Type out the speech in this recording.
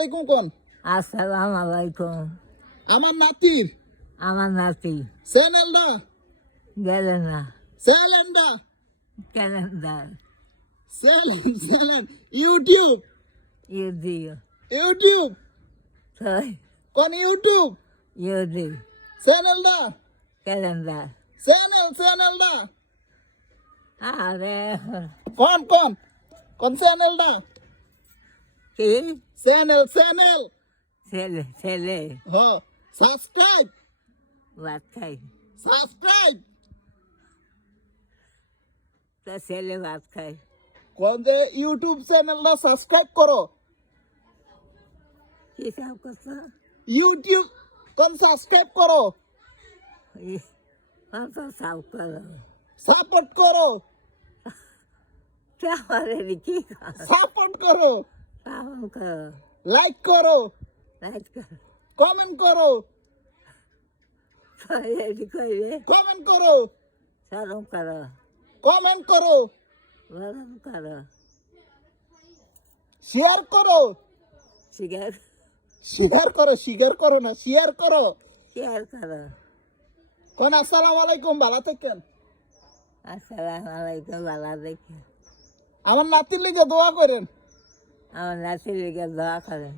আলাইকুম কোন আসসালামু আলাইকুম। আমার নাতির আমার নাতি চ্যানেলটা গেলে না চ্যানেলটা ক্যালেন্ডার চ্যানেল ইউটিউব ইউদিও ইউটিউব তাই কোন ইউটিউব ইউদি চ্যানেলটা ক্যালেন্ডার। চ্যানেলটা আরে কোন চ্যানেলটা কি চ্যানেল ছেলে ছেলে হ সাবস্ক্রাইব ভাত খাই, তো ছেলে ভাত খাই। কোন যে ইউটিউব চ্যানেলটা সাবস্ক্রাইব করো কি সব করছো? ইউটিউব কোন সাবস্ক্রাইব করো কত সব করো? সাপোর্ট করো আমাদের কি সাপোর্ট করো কাম করো, লাইক করো লাইট করো, কমেন্ট করো রেডি করবে, কমেন্ট করো সরম করো, কমেন্ট করো গরম করো, শেয়ার করো সিগার শেয়ার করো না শেয়ার করো কেয়ার করো। কোন আসসালামু আলাইকুম ভালো থাকেন আসসালামু আলাইকুম, ভালো দেখে। আমার নাতির লিগে দোয়া করেন আমার নাতির লিগে দোয়া করেন।